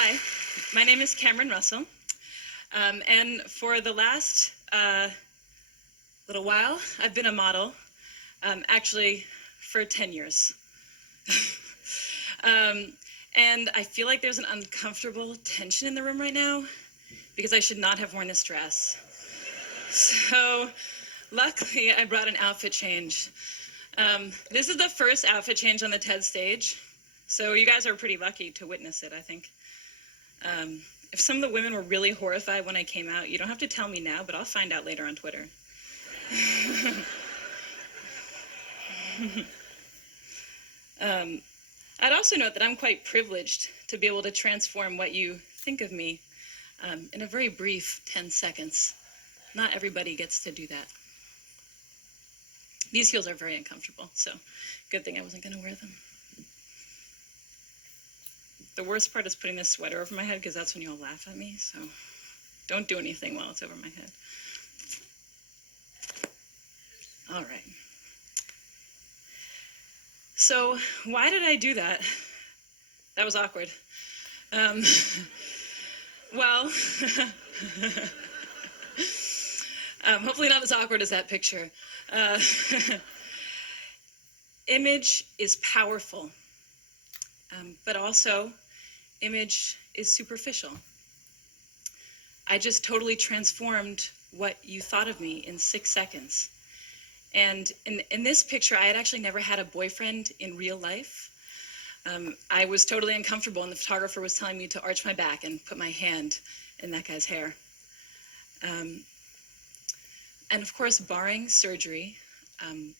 Hi, my name is Cameron Russell, and for the last little while, I've been a model, actually for 10 years. And I feel like there's an uncomfortable tension in the room right now because I should not have worn this dress. So luckily, I brought an outfit change. This is the first outfit change on the TED stage, so you guys are pretty lucky to witness it, I think. If some of the women were really horrified when I came out, you don't have to tell me now, but I'll find out later on Twitter. I'd also note that I'm quite privileged to be able to transform what you think of me in a very brief 10 seconds. Not everybody gets to do that. These heels are very uncomfortable, so good thing I wasn't going to wear them. The worst part is putting this sweater over my head because that's when you all laugh at me, so don't do anything while it's over my head. All right. So why did I do that? That was awkward. Well, hopefully not as awkward as that picture. Image is powerful, but also image is superficial. I just totally transformed what you thought of me in 6 seconds. And in this picture, I had actually never had a boyfriend in real life. I was totally uncomfortable, and the photographer was telling me to arch my back and put my hand in that guy's hair. And of course, barring surgery,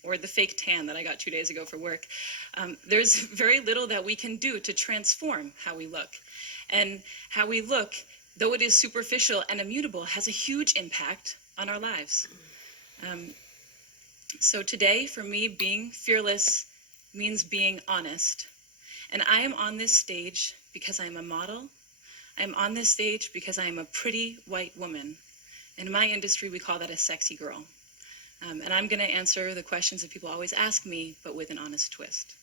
or the fake tan that I got 2 days ago for work, there's very little that we can do to transform how we look. And how we look, though it is superficial and immutable, has a huge impact on our lives. So today, for me, being fearless means being honest. And I am on this stage because I am a model. I am on this stage because I am a pretty white woman. In my industry, we call that a sexy girl. And I'm going to answer the questions that people always ask me, but with an honest twist.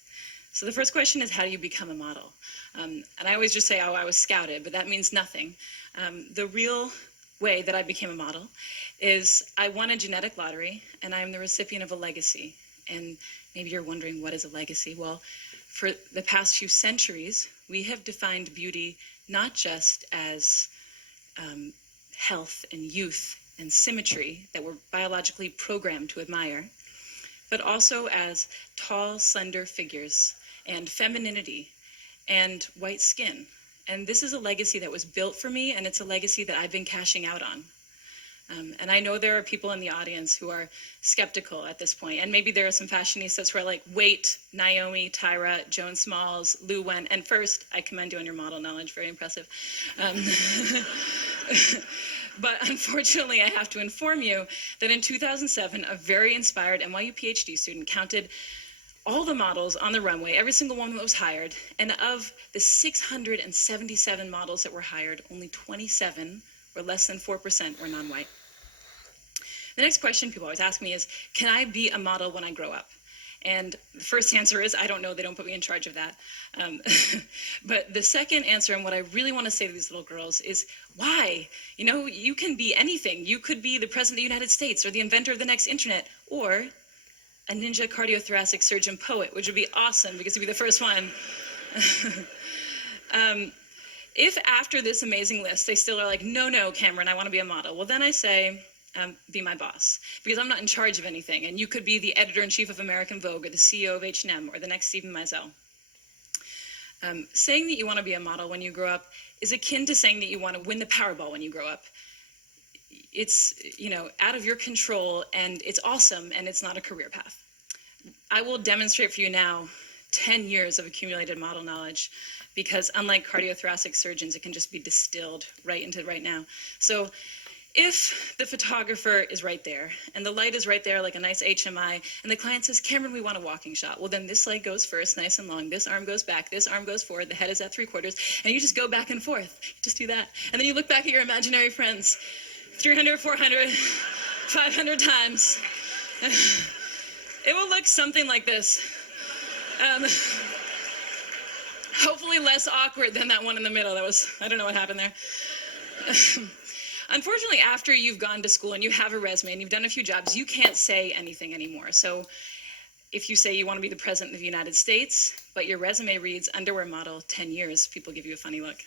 So the first question is, how do you become a model? And I always just say, oh, I was scouted, but that means nothing. The real way that I became a model is I won a genetic lottery, and I am the recipient of a legacy. And maybe you're wondering, what is a legacy? Well, for the past few centuries, we have defined beauty not just as health and youth and symmetry that we're biologically programmed to admire, but also as tall, slender figures and femininity and white skin. And this is a legacy that was built for me, and it's a legacy that I've been cashing out on. And I know there are people in the audience who are skeptical at this point, and maybe there are some fashionistas who are like, wait, Naomi, Tyra, Joan Smalls, Lou Wen, and first, I commend you on your model knowledge, very impressive. But unfortunately, I have to inform you that in 2007, a very inspired NYU PhD student counted all the models on the runway, every single one that was hired, and of the 677 models that were hired, only 27, or less than 4%, were non-white. The next question people always ask me is, can I be a model when I grow up? And the first answer is, I don't know, they don't put me in charge of that. But the second answer, and what I really want to say to these little girls is, why? You know, you can be anything. You could be the president of the United States, or the inventor of the next internet, or a ninja cardiothoracic surgeon poet, which would be awesome because you'd be the first one. If after this amazing list, they still are like, no, Cameron, I want to be a model, well, then I say, be my boss, because I'm not in charge of anything, and you could be the editor-in-chief of American Vogue, or the CEO of H&M, or the next Stephen Meisel. Saying that you want to be a model when you grow up is akin to saying that you want to win the Powerball when you grow up. It's, you know, out of your control, and it's awesome, and it's not a career path. I will demonstrate for you now 10 years of accumulated model knowledge, because unlike cardiothoracic surgeons, it can just be distilled right into right now. So if the photographer is right there, and the light is right there like a nice HMI, and the client says, Cameron, we want a walking shot, well, then this leg goes first, nice and long, this arm goes back, this arm goes forward, the head is at 3/4, and you just go back and forth. You just do that. And then you look back at your imaginary friends, 300, 400, 500 times. It will look something like this. Hopefully less awkward than that one in the middle. I don't know what happened there. Unfortunately, after you've gone to school and you have a resume and you've done a few jobs, you can't say anything anymore. So if you say you want to be the president of the United States, but your resume reads underwear model 10 years, people give you a funny look.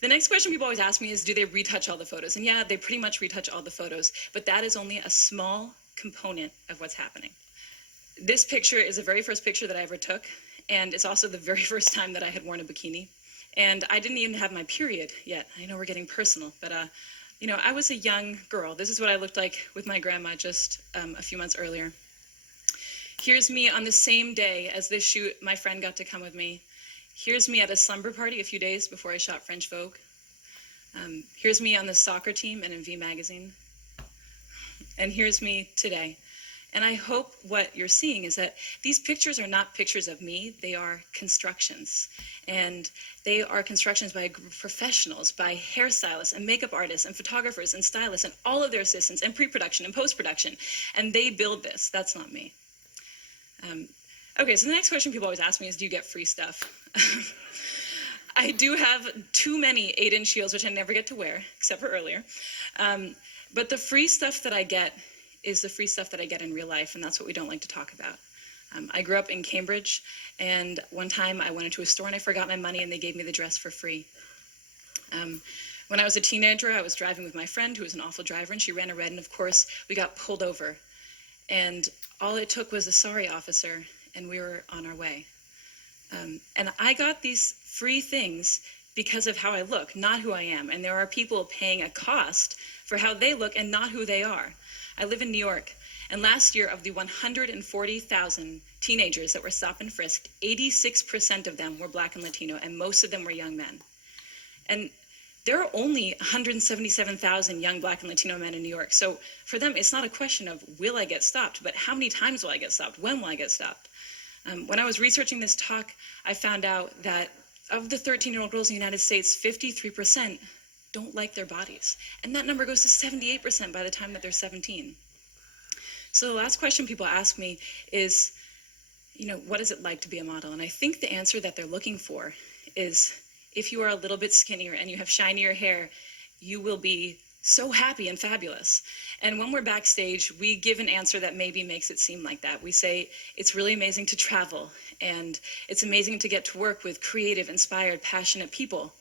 The next question people always ask me is, do they retouch all the photos? And yeah, they pretty much retouch all the photos, but that is only a small component of what's happening. This picture is the very first picture that I ever took, and it's also the very first time that I had worn a bikini. And I didn't even have my period yet. I know we're getting personal, but I was a young girl. This is what I looked like with my grandma just a few months earlier. Here's me on the same day as this shoot. My friend got to come with me. Here's me at a slumber party a few days before I shot French Vogue. Here's me on the soccer team and in V Magazine. And here's me today. And I hope what you're seeing is that these pictures are not pictures of me, they are constructions. And they are constructions by a group of professionals, by hairstylists and makeup artists and photographers and stylists and all of their assistants and pre-production and post-production. And they build this, that's not me. Okay, so the next question people always ask me is, do you get free stuff? I do have too many 8-inch heels, which I never get to wear, except for earlier. But the free stuff that I get is the free stuff that I get in real life, and that's what we don't like to talk about. I grew up in Cambridge, and one time I went into a store and I forgot my money and they gave me the dress for free. When I was a teenager, I was driving with my friend who was an awful driver, and she ran a red, and of course we got pulled over. And all it took was a sorry officer, and we were on our way. And I got these free things because of how I look, not who I am. And there are people paying a cost for how they look and not who they are. I live in New York, and last year of the 140,000 teenagers that were stopped and frisked, 86% of them were Black and Latino, and most of them were young men. And there are only 177,000 young Black and Latino men in New York. So for them, it's not a question of will I get stopped, but how many times will I get stopped? When will I get stopped? When I was researching this talk, I found out that of the 13-year-old girls in the United States, 53% don't like their bodies. And that number goes to 78% by the time that they're 17. So the last question people ask me is, what is it like to be a model? And I think the answer that they're looking for is, if you are a little bit skinnier and you have shinier hair, you will be so happy and fabulous. And when we're backstage, we give an answer that maybe makes it seem like that. We say, it's really amazing to travel, and it's amazing to get to work with creative, inspired, passionate people.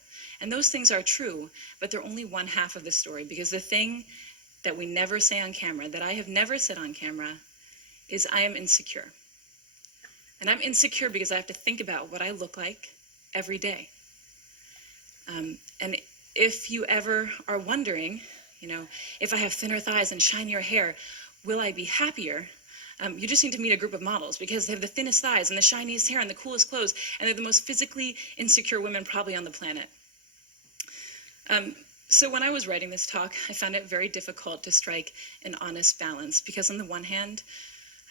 And those things are true, but they're only one half of the story, because the thing that we never say on camera, that I have never said on camera, is I am insecure. And I'm insecure because I have to think about what I look like every day. And if you ever are wondering, if I have thinner thighs and shinier hair, will I be happier? You just need to meet a group of models, because they have the thinnest thighs and the shiniest hair and the coolest clothes, and they're the most physically insecure women probably on the planet. So when I was writing this talk, I found it very difficult to strike an honest balance, because on the one hand,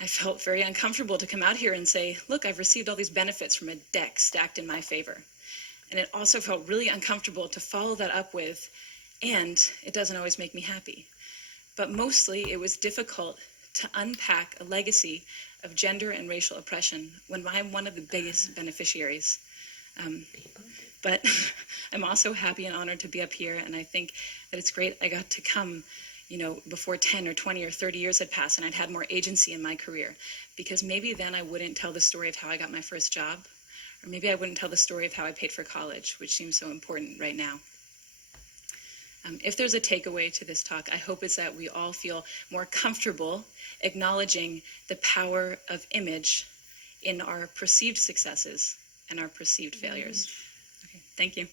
I felt very uncomfortable to come out here and say, look, I've received all these benefits from a deck stacked in my favor. And it also felt really uncomfortable to follow that up with, and it doesn't always make me happy. But mostly it was difficult to unpack a legacy of gender and racial oppression when I'm one of the biggest beneficiaries. But I'm also happy and honored to be up here, and I think that it's great I got to come, before 10 or 20 or 30 years had passed and I'd had more agency in my career, because maybe then I wouldn't tell the story of how I got my first job, or maybe I wouldn't tell the story of how I paid for college, which seems so important right now. If there's a takeaway to this talk, I hope it's that we all feel more comfortable acknowledging the power of image in our perceived successes and our perceived failures. Okay, thank you.